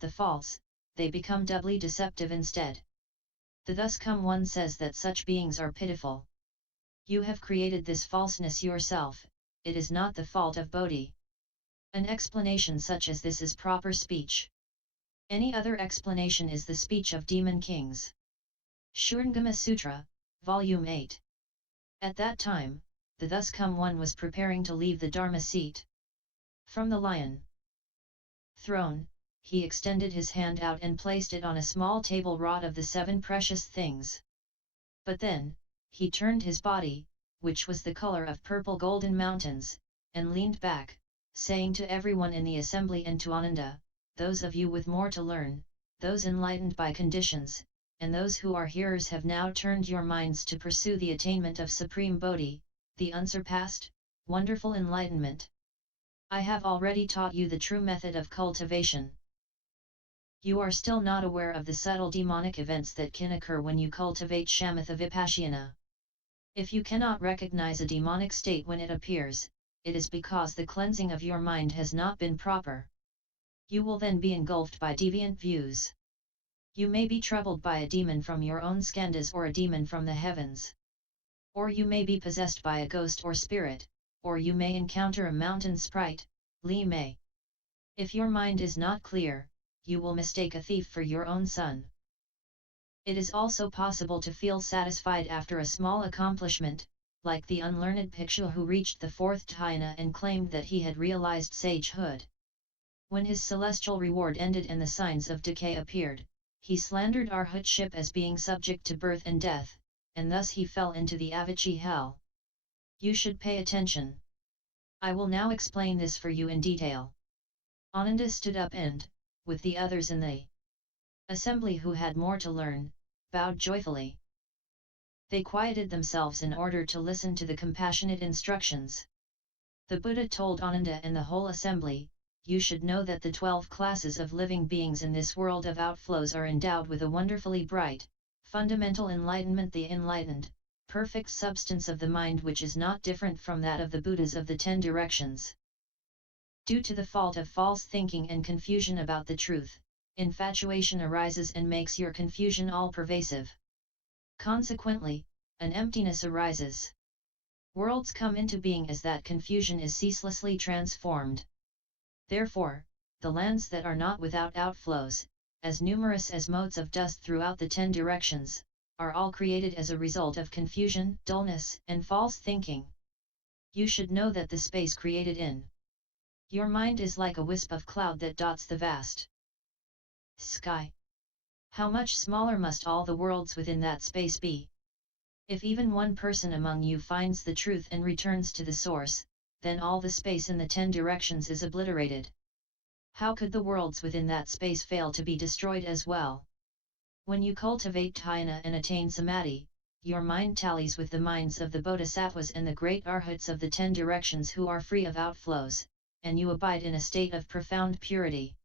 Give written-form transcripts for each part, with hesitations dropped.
the false, they become doubly deceptive instead. The thus come one says that such beings are pitiful. You have created this falseness yourself, it is not the fault of Bodhi. An explanation such as this is proper speech. Any other explanation is the speech of demon kings. Shurangama Sutra, Volume 8. At that time, the thus come one was preparing to leave the Dharma seat. From the lion throne, he extended his hand out and placed it on a small table wrought of the 7 precious things. But then, he turned his body, which was the color of purple golden mountains, and leaned back, saying to everyone in the assembly and to Ananda, those of you with more to learn, those enlightened by conditions, and those who are hearers have now turned your minds to pursue the attainment of Supreme Bodhi, the unsurpassed, wonderful enlightenment. I have already taught you the true method of cultivation. You are still not aware of the subtle demonic events that can occur when you cultivate shamatha vipassana. If you cannot recognize a demonic state when it appears, it is because the cleansing of your mind has not been proper. You will then be engulfed by deviant views. You may be troubled by a demon from your own skandhas or a demon from the heavens. Or you may be possessed by a ghost or spirit, or you may encounter a mountain sprite, Li Mei. If your mind is not clear, you will mistake a thief for your own son. It is also possible to feel satisfied after a small accomplishment, like the unlearned Bhikshu who reached the 4th dhyana and claimed that he had realized sagehood. When his celestial reward ended and the signs of decay appeared, he slandered arhatship as being subject to birth and death, and thus he fell into the Avicii hell. You should pay attention. I will now explain this for you in detail. Ananda stood up and, with the others in the assembly who had more to learn, bowed joyfully. They quieted themselves in order to listen to the compassionate instructions. The Buddha told Ananda and the whole assembly, you should know that the 12 classes of living beings in this world of outflows are endowed with a wonderfully bright, fundamental enlightenment, the enlightened, perfect substance of the mind, which is not different from that of the Buddhas of the 10 directions. Due to the fault of false thinking and confusion about the truth, infatuation arises and makes your confusion all-pervasive. Consequently, an emptiness arises. Worlds come into being as that confusion is ceaselessly transformed. Therefore, the lands that are not without outflows, as numerous as motes of dust throughout the 10 directions, are all created as a result of confusion, dullness, and false thinking. You should know that the space created in your mind is like a wisp of cloud that dots the vast sky. How much smaller must all the worlds within that space be? If even one person among you finds the truth and returns to the source, then all the space in the 10 directions is obliterated. How could the worlds within that space fail to be destroyed as well? When you cultivate dhyana and attain samadhi, your mind tallies with the minds of the bodhisattvas and the great arhats of the 10 directions who are free of outflows, and you abide in a state of profound purity.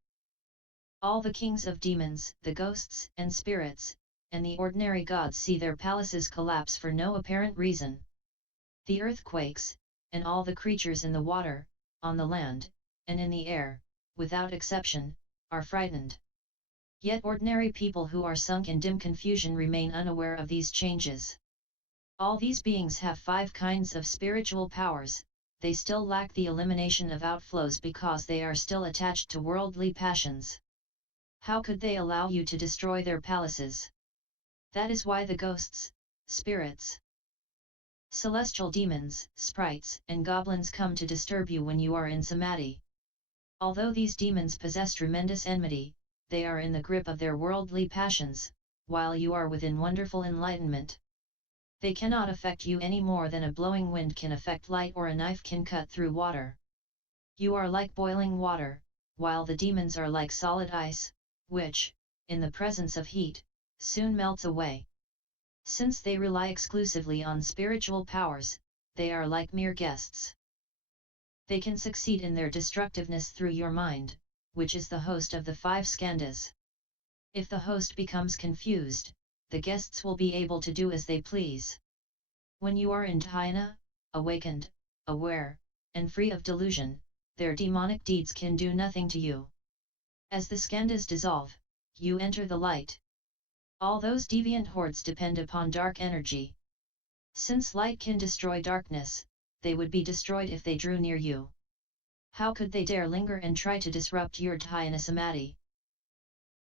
All the kings of demons, the ghosts and spirits, and the ordinary gods see their palaces collapse for no apparent reason. The earthquakes, and all the creatures in the water, on the land, and in the air, without exception, are frightened. Yet ordinary people who are sunk in dim confusion remain unaware of these changes. All these beings have 5 kinds of spiritual powers, they still lack the elimination of outflows because they are still attached to worldly passions. How could they allow you to destroy their palaces? That is why the ghosts, spirits, celestial demons, sprites, and goblins come to disturb you when you are in samadhi. Although these demons possess tremendous enmity, they are in the grip of their worldly passions, while you are within wonderful enlightenment. They cannot affect you any more than a blowing wind can affect light or a knife can cut through water. You are like boiling water, while the demons are like solid ice, which, in the presence of heat, soon melts away. Since they rely exclusively on spiritual powers, they are like mere guests. They can succeed in their destructiveness through your mind, which is the host of the 5 skandhas. If the host becomes confused, the guests will be able to do as they please. When you are in dhyana, awakened, aware, and free of delusion, their demonic deeds can do nothing to you. As the skandhas dissolve, you enter the light. All those deviant hordes depend upon dark energy. Since light can destroy darkness, they would be destroyed if they drew near you. How could they dare linger and try to disrupt your dhyana samadhi?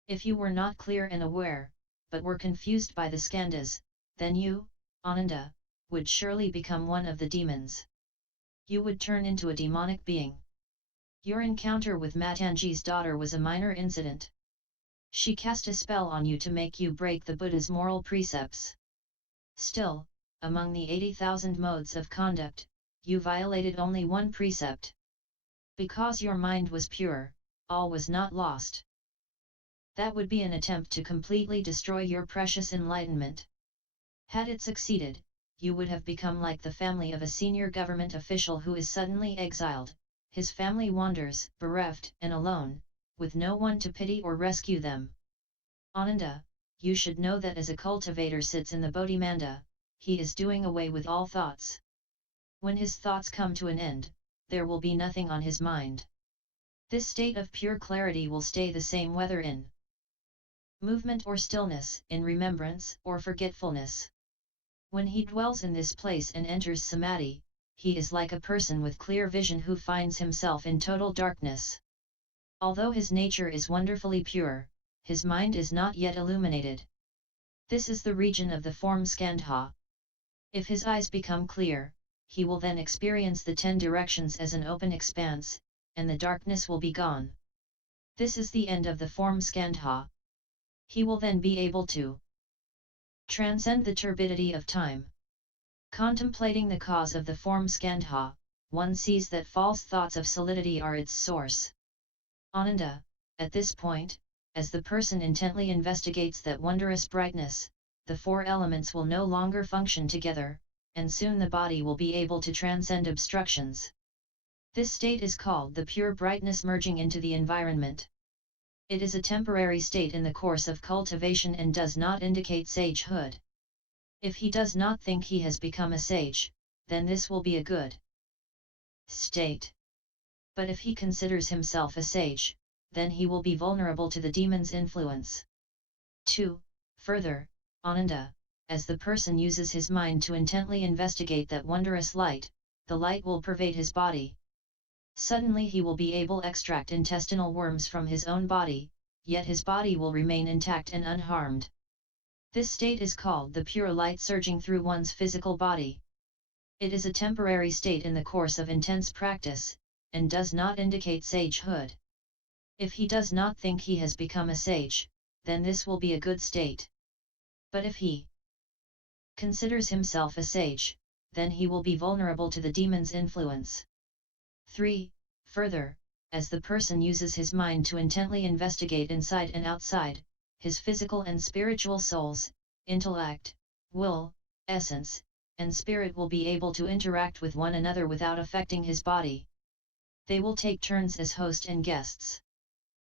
If you were not clear and aware, but were confused by the skandhas, then you, Ananda, would surely become one of the demons. You would turn into a demonic being. Your encounter with Matanji's daughter was a minor incident. She cast a spell on you to make you break the Buddha's moral precepts. Still, among the 80,000 modes of conduct, you violated only one precept. Because your mind was pure, all was not lost. That would be an attempt to completely destroy your precious enlightenment. Had it succeeded, you would have become like the family of a senior government official who is suddenly exiled. His family wanders, bereft and alone, with no one to pity or rescue them. Ananda, you should know that as a cultivator sits in the Bodhimanda, he is doing away with all thoughts. When his thoughts come to an end, there will be nothing on his mind. This state of pure clarity will stay the same whether in movement or stillness, in remembrance or forgetfulness. When he dwells in this place and enters samadhi, he is like a person with clear vision who finds himself in total darkness. Although his nature is wonderfully pure, his mind is not yet illuminated. This is the region of the form skandha. If his eyes become clear, he will then experience the 10 directions as an open expanse, and the darkness will be gone. This is the end of the form skandha. He will then be able to transcend the turbidity of time. Contemplating the cause of the form skandha, one sees that false thoughts of solidity are its source. Ananda, at this point, as the person intently investigates that wondrous brightness, the 4 elements will no longer function together, and soon the body will be able to transcend obstructions. This state is called the pure brightness merging into the environment. It is a temporary state in the course of cultivation and does not indicate sagehood. If he does not think he has become a sage, then this will be a good state. But if he considers himself a sage, then he will be vulnerable to the demon's influence. 2. Further, Ananda, as the person uses his mind to intently investigate that wondrous light, the light will pervade his body. Suddenly he will be able to extract intestinal worms from his own body, yet his body will remain intact and unharmed. This state is called the pure light surging through one's physical body. It is a temporary state in the course of intense practice, and does not indicate sagehood. If he does not think he has become a sage, then this will be a good state. But if he considers himself a sage, then he will be vulnerable to the demon's influence. 3. Further, as the person uses his mind to intently investigate inside and outside, his physical and spiritual souls, intellect, will, essence, and spirit will be able to interact with one another without affecting his body. They will take turns as host and guests.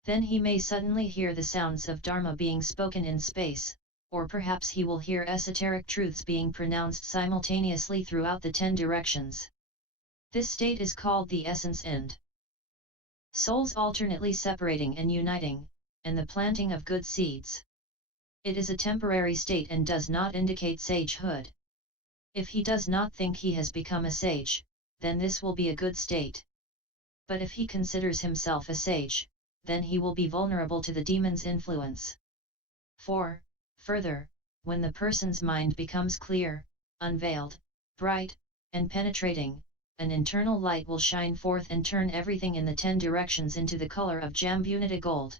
Then he may suddenly hear the sounds of Dharma being spoken in space, or perhaps he will hear esoteric truths being pronounced simultaneously throughout the 10 directions. This state is called the essence end. Souls alternately separating and uniting, and the planting of good seeds. It is a temporary state and does not indicate sagehood. If he does not think he has become a sage, then this will be a good state. But if he considers himself a sage, then he will be vulnerable to the demon's influence. 4. Further, when the person's mind becomes clear, unveiled, bright, and penetrating, an internal light will shine forth and turn everything in the 10 directions into the color of Jambunita gold.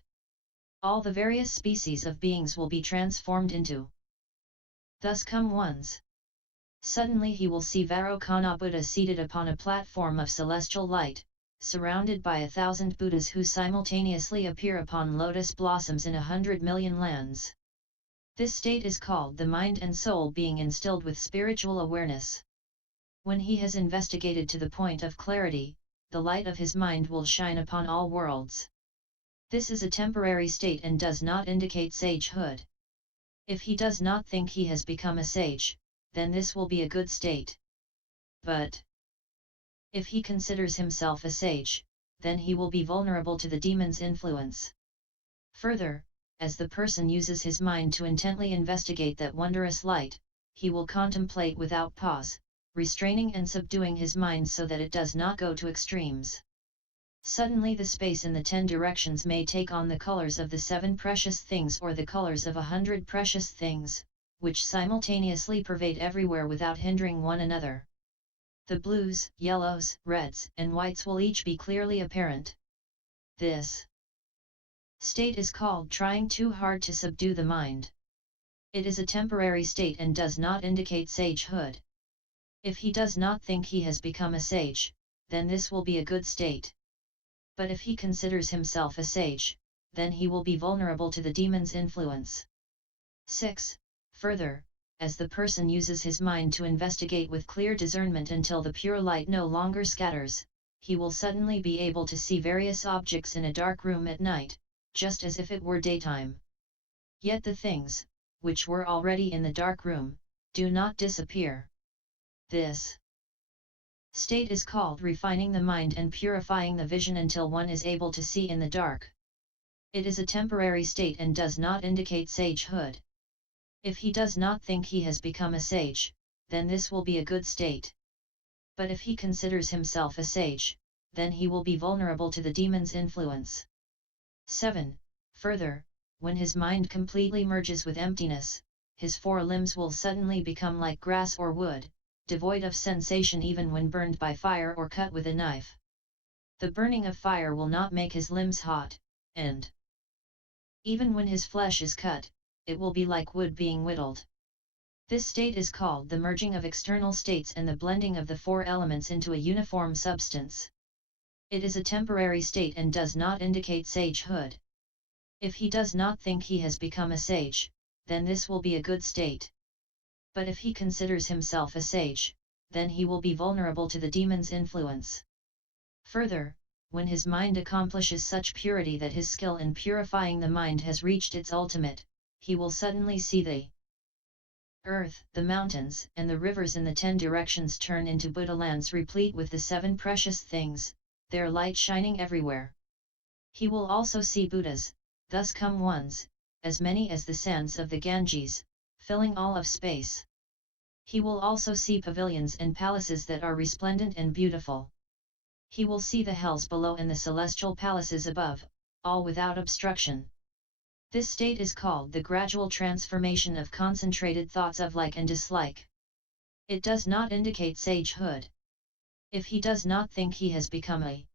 All the various species of beings will be transformed into thus come ones. Suddenly he will see Vairocana Buddha seated upon a platform of celestial light, surrounded by 1,000 Buddhas who simultaneously appear upon lotus blossoms in 100 million lands. This state is called the mind and soul being instilled with spiritual awareness. When he has investigated to the point of clarity, the light of his mind will shine upon all worlds. This is a temporary state and does not indicate sagehood. If he does not think he has become a sage, then this will be a good state. But if he considers himself a sage, then he will be vulnerable to the demon's influence. Further, as the person uses his mind to intently investigate that wondrous light, he will contemplate without pause, restraining and subduing his mind so that it does not go to extremes. Suddenly the space in the 10 directions may take on the colors of the 7 precious things or the colors of 100 precious things, which simultaneously pervade everywhere without hindering one another. The blues, yellows, reds, and whites will each be clearly apparent. This state is called trying too hard to subdue the mind. It is a temporary state and does not indicate sagehood. If he does not think he has become a sage, then this will be a good state. But if he considers himself a sage, then he will be vulnerable to the demon's influence. 6. Further, as the person uses his mind to investigate with clear discernment until the pure light no longer scatters, he will suddenly be able to see various objects in a dark room at night, just as if it were daytime. Yet the things, which were already in the dark room, do not disappear. This state is called refining the mind and purifying the vision until one is able to see in the dark. It is a temporary state and does not indicate sagehood. If he does not think he has become a sage, then this will be a good state. But if he considers himself a sage, then he will be vulnerable to the demon's influence. 7. Further, when his mind completely merges with emptiness, his 4 limbs will suddenly become like grass or wood, devoid of sensation even when burned by fire or cut with a knife. The burning of fire will not make his limbs hot, and even when his flesh is cut, it will be like wood being whittled. This state is called the merging of external states and the blending of the 4 elements into a uniform substance. It is a temporary state and does not indicate sagehood. If he does not think he has become a sage, then this will be a good state. But if he considers himself a sage, then he will be vulnerable to the demon's influence. Further, when his mind accomplishes such purity that his skill in purifying the mind has reached its ultimate, he will suddenly see the earth, the mountains, and the rivers in the 10 directions turn into Buddha lands replete with the 7 precious things, their light shining everywhere. He will also see Buddhas, thus come ones, as many as the sands of the Ganges, filling all of space. He will also see pavilions and palaces that are resplendent and beautiful. He will see the hells below and the celestial palaces above, all without obstruction. This state is called the gradual transformation of concentrated thoughts of like and dislike. It does not indicate sagehood. If he does not think he has become a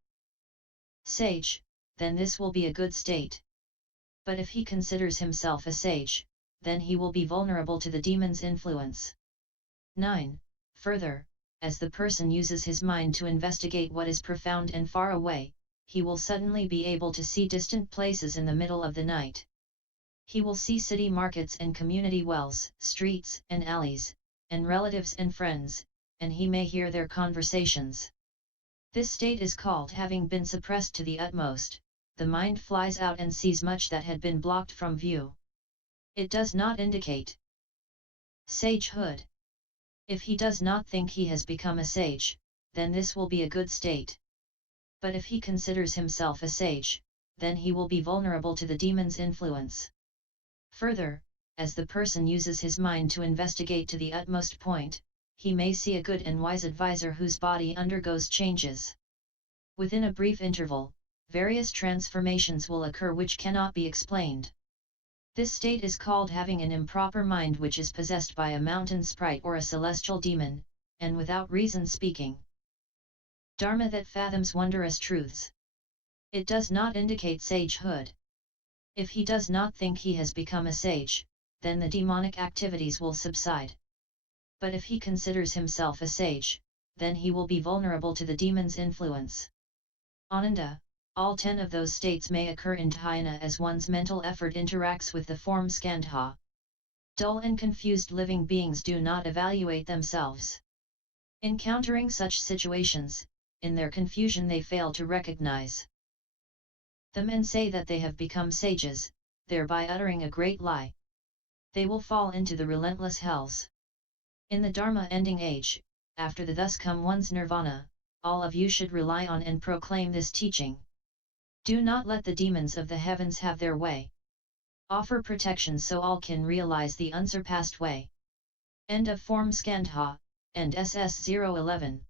sage, then this will be a good state. But if he considers himself a sage, then he will be vulnerable to the demon's influence. 9. Further, as the person uses his mind to investigate what is profound and far away, he will suddenly be able to see distant places in the middle of the night. He will see city markets and community wells, streets and alleys, and relatives and friends, and he may hear their conversations. This state is called having been suppressed to the utmost. The mind flies out and sees much that had been blocked from view. It does not indicate sagehood. If he does not think he has become a sage, then this will be a good state. But if he considers himself a sage, then he will be vulnerable to the demon's influence. Further, as the person uses his mind to investigate to the utmost point, he may see a good and wise advisor whose body undergoes changes. Within a brief interval, various transformations will occur which cannot be explained. This state is called having an improper mind which is possessed by a mountain sprite or a celestial demon, and without reason speaking. Dharma that fathoms wondrous truths. It does not indicate sagehood. If he does not think he has become a sage, then the demonic activities will subside. But if he considers himself a sage, then he will be vulnerable to the demon's influence. Ananda. All 10 of those states may occur in dhyana as one's mental effort interacts with the form skandha. Dull and confused living beings do not evaluate themselves. Encountering such situations, in their confusion they fail to recognize them and say that they have become sages, thereby uttering a great lie. They will fall into the relentless hells. In the Dharma ending age, after the thus come one's nirvana, all of you should rely on and proclaim this teaching. Do not let the demons of the heavens have their way. Offer protection so all can realize the unsurpassed way. End of form Skandha, and SS011.